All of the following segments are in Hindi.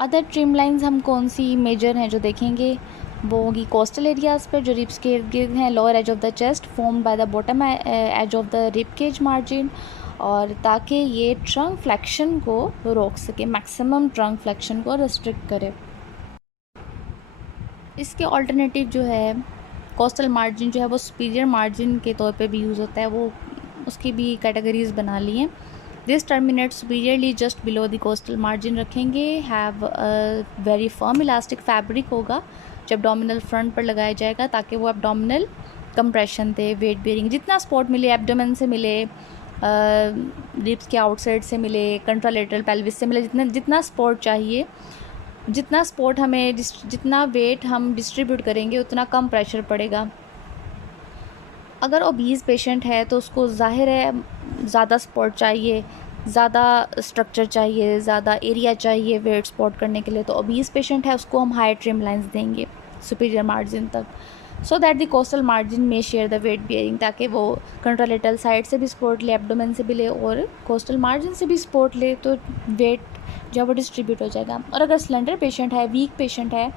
अदर ट्रिम लाइंस हम कौन सी मेजर हैं जो देखेंगे, वो होगी कोस्टल एरियाज़ पर जो रिब्स के इर्द गिर्द हैं, lower edge of the chest formed by the bottom edge of the rib cage margin, और ताकि ये ट्रंक फ्लेक्शन को रोक सके, मैक्सिमम ट्रंक फ्लेक्शन को रिस्ट्रिक्ट करे। इसके ऑल्टरनेटिव जो है कोस्टल मार्जिन जो है वो सुपीरियर मार्जिन के तौर पे भी यूज़ होता है, वो उसकी भी कैटेगरीज बना ली हैं। This terminate superiorly just below the costal margin रखेंगे, have very firm elastic fabric होगा जो एब्डोमिनल फ्रंट पर लगाया जाएगा ताकि वो एब्डोमिनल कंप्रेशन दे, वेट बेयरिंग जितना सपोर्ट मिले एब्डोमेन से मिले, रिब्स के आउटसाइड से मिले, कंट्रालेटरल पेल्विस से मिले, जितना सपोर्ट चाहिए, जितना सपोर्ट हमें जितना वेट हम डिस्ट्रीब्यूट करेंगे उतना कम प्रेशर पड़ेगा। अगर ओबीज़ पेशेंट है तो उसको ज़ाहिर है ज़्यादा सपोर्ट चाहिए, ज़्यादा स्ट्रक्चर चाहिए, ज़्यादा एरिया चाहिए वेट सपोर्ट करने के लिए, तो ओबीज़ पेशेंट है उसको हम हाई ट्रिम लाइंस देंगे सुपीरियर मार्जिन तक, so that the costal margin में शेयर द वेट बियरिंग, ताकि वो कंट्रालेटरल साइड से भी सपोर्ट ले, एब्डोमेन से भी ले और कोस्टल मार्जिन से भी सपोर्ट ले, तो वेट जो वो डिस्ट्रीब्यूट हो जाएगा। और अगर स्लेंडर पेशेंट है, वीक पेशेंट है,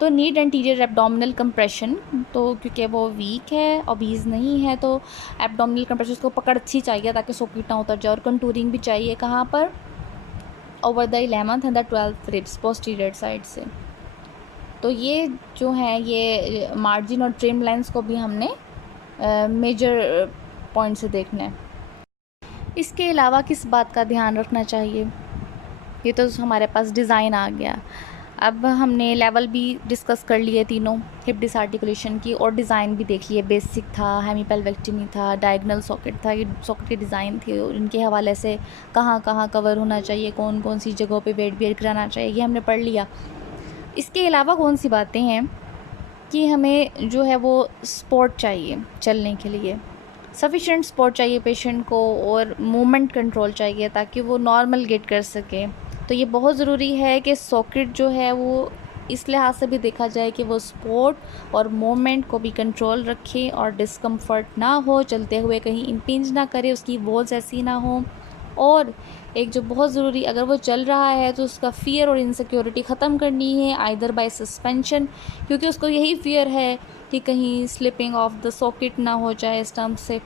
तो नीड एंटीरियर एब्डोमिनल कंप्रेशन, तो क्योंकि वो वीक है, ओबीज़ नहीं है, तो एब्डोमिनल कंप्रेशन उसको पकड़ अच्छी चाहिए ताकि सॉकेट ना उतर जाए, और कंटूरिंग भी चाहिए कहाँ पर, over the 11th and the 12th ribs posterior side से। तो ये जो है ये मार्जिन और ट्रिम लाइंस को भी हमने मेजर पॉइंट से देखना है। इसके अलावा किस बात का ध्यान रखना चाहिए, ये तो हमारे पास डिज़ाइन आ गया। अब हमने लेवल भी डिस्कस कर लिए तीनों हिप डिसआर्टिकुलेशन की, और डिज़ाइन भी देख लिए, बेसिक था, हेमीपेल्वेक्टमी था, डायगोनल सॉकेट था, ये सॉकेट के डिज़ाइन थे, और इनके हवाले से कहाँ कहाँ कवर होना चाहिए, कौन कौन सी जगहों पे वेट बेयर कराना चाहिए, ये हमने पढ़ लिया। इसके अलावा कौन सी बातें हैं कि हमें जो है वो सपोर्ट चाहिए चलने के लिए, सफिशेंट सपोर्ट चाहिए पेशेंट को, और मूवमेंट कंट्रोल चाहिए ताकि वो नॉर्मल गेट कर सके। तो ये बहुत ज़रूरी है कि सॉकेट जो है वो इस लिहाज से भी देखा जाए कि वो सपोर्ट और मूवमेंट को भी कंट्रोल रखे और डिस्कम्फर्ट ना हो, चलते हुए कहीं इम्पिंज ना करे, उसकी वॉल्स ऐसी ना हो। और एक जो बहुत ज़रूरी, अगर वो चल रहा है तो उसका फ़ियर और इनसिक्योरिटी ख़त्म करनी है, आइदर बाय सस्पेंशन, क्योंकि उसको यही फ़ियर है कि कहीं स्लिपिंग ऑफ द सॉकेट ना हो जाए स्टम्प से।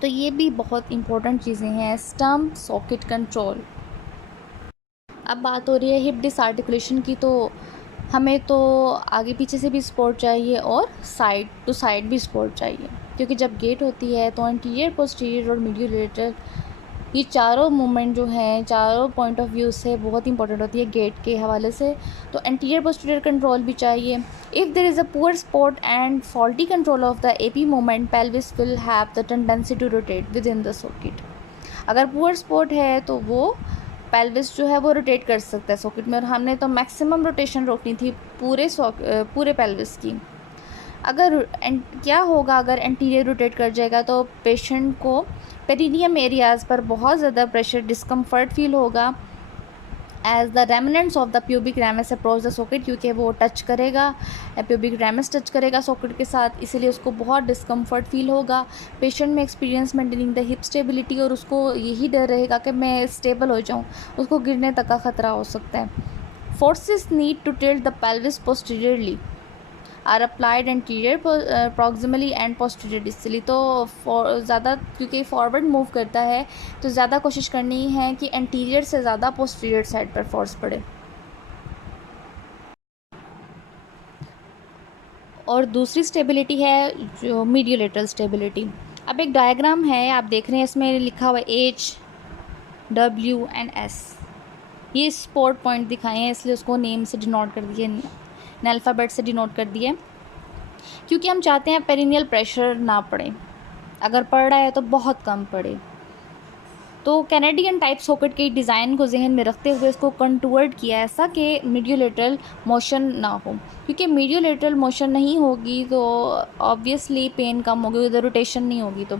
तो ये भी बहुत इम्पोर्टेंट चीज़ें हैं, स्टम्प सॉकेट कंट्रोल। अब बात हो रही है हिप डिसआर्टिकुलेशन की, तो हमें तो आगे पीछे से भी सपोर्ट चाहिए और साइड टू साइड भी सपोर्ट चाहिए, क्योंकि जब गेट होती है तो एंटीरियर, पोस्टीरियर और मीडियल लेटरल, ये चारों मूवमेंट जो हैं चारों पॉइंट ऑफ व्यू से बहुत इंपॉर्टेंट होती है गेट के हवाले से। तो एंटीरियर पोस्टीरियर कंट्रोल भी चाहिए। If there is a poor support and faulty control of the AP movement, pelvis will have the tendency to rotate within the socket. अगर पुअर सपोर्ट है तो वो पेल्विस जो है वो रोटेट कर सकता है सॉकेट में, और हमने तो मैक्सिमम रोटेशन रोकनी थी पूरे पेल्विस की। अगर क्या होगा अगर एंटीरियर रोटेट कर जाएगा तो पेशेंट को पेरिनियम एरियाज़ पर बहुत ज़्यादा प्रेशर, डिस्कम्फर्ट फील होगा as the remnants of the pubic ramus approach the socket, क्योंकि वो टच करेगा, प्यूबिक रैमस टच करेगा सॉकेट के साथ, इसीलिए उसको बहुत डिस्कम्फर्ट फील होगा। पेशेंट में experience maintaining the hip stability, और उसको यही डर रहेगा कि मैं स्टेबल हो जाऊँ, उसको गिरने तक का ख़तरा हो सकता है। Forces need to tilt the pelvis posteriorly are applied anterior proximally and posterior distally. तो ज़्यादा क्योंकि फॉरवर्ड मूव करता है तो ज़्यादा कोशिश करनी है कि एंटीरियर से ज़्यादा पोस्टीरियर साइड पर फोर्स पड़े। और दूसरी स्टेबिलिटी है जो मीडियोलेटरल स्टेबिलिटी। अब एक डायग्राम है, आप देख रहे हैं, इसमें लिखा हुआ H, W एंड S, ये सपोर्ट पॉइंट दिखाए हैं, इसलिए उसको नेम से डिनोट कर दिए, अल्फ़ाबेट से डिनोट कर दिए, क्योंकि हम चाहते हैं पेरिनियल प्रेशर ना पड़े, अगर पड़ रहा है तो बहुत कम पड़े। तो कैनेडियन टाइप सॉकेट के डिज़ाइन को जहन में रखते हुए इसको कंटूर्ड किया ऐसा कि मीडियोलेटरल मोशन ना हो, क्योंकि मीडियोलेटरल मोशन नहीं होगी तो ऑब्वियसली पेन कम होगी, उधर रोटेशन नहीं होगी। तो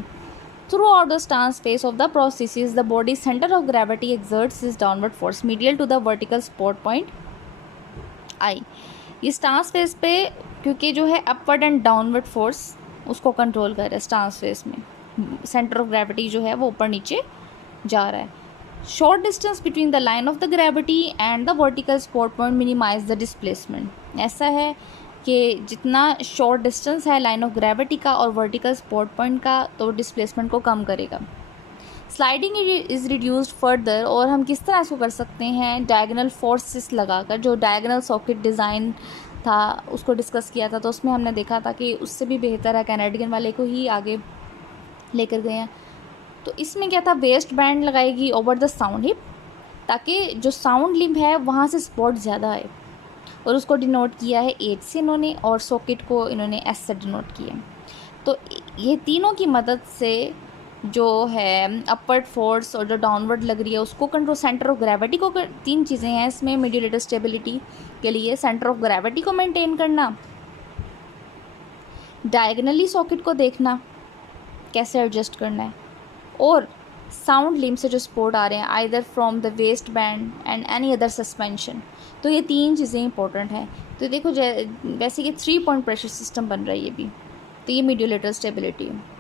throughout the stance phase of the process the body centre of gravity exerts is downward force medial to the vertical support point I. ये स्टांस फेस पे क्योंकि जो है अपवर्ड एंड डाउनवर्ड फोर्स उसको कंट्रोल कर रहा है, स्टांस फेस में सेंटर ऑफ ग्रेविटी जो है वो ऊपर नीचे जा रहा है। Short distance between the line of the gravity and the vertical support point minimise the displacement. ऐसा है कि जितना शॉर्ट डिस्टेंस है लाइन ऑफ ग्रेविटी का और वर्टिकल सपोर्ट पॉइंट का, तो डिस्प्लेसमेंट को कम करेगा। स्लाइडिंग इज़ रिड्यूस्ड फर्दर, और हम किस तरह इसको कर सकते हैं, डायगोनल फोर्सेस लगाकर। जो डायगोनल सॉकेट डिज़ाइन था उसको डिस्कस किया था, तो उसमें हमने देखा था कि उससे भी बेहतर है, कैनेडियन वाले को ही आगे लेकर गए हैं। तो इसमें क्या था, वेस्ट बैंड लगाएगी ओवर द साउंड हिप, ताकि जो साउंड लिप है वहाँ से सपोर्ट ज़्यादा आए, और उसको डिनोट किया है 8 से इन्होंने, और सॉकेट को इन्होंने एस से डिनोट किया। तो ये तीनों की मदद से जो है अपवर्ड फोर्स और जो डाउनवर्ड लग रही है उसको कंट्रोल, सेंटर ऑफ ग्रेविटी को, तीन चीज़ें हैं इसमें मीडिएटर स्टेबिलिटी के लिए, सेंटर ऑफ ग्रेविटी को मेंटेन करना, डायगनली सॉकेट को देखना कैसे एडजस्ट करना है, और साउंड लिम्ब से जो सपोर्ट आ रहे हैं either from the waste band and any other suspension. तो ये तीन चीज़ें इंपॉर्टेंट हैं। तो देखो वैसे कि 3 पॉइंट प्रेशर सिस्टम बन रहा है ये भी, तो ये मीडिएटर स्टेबिलिटी है।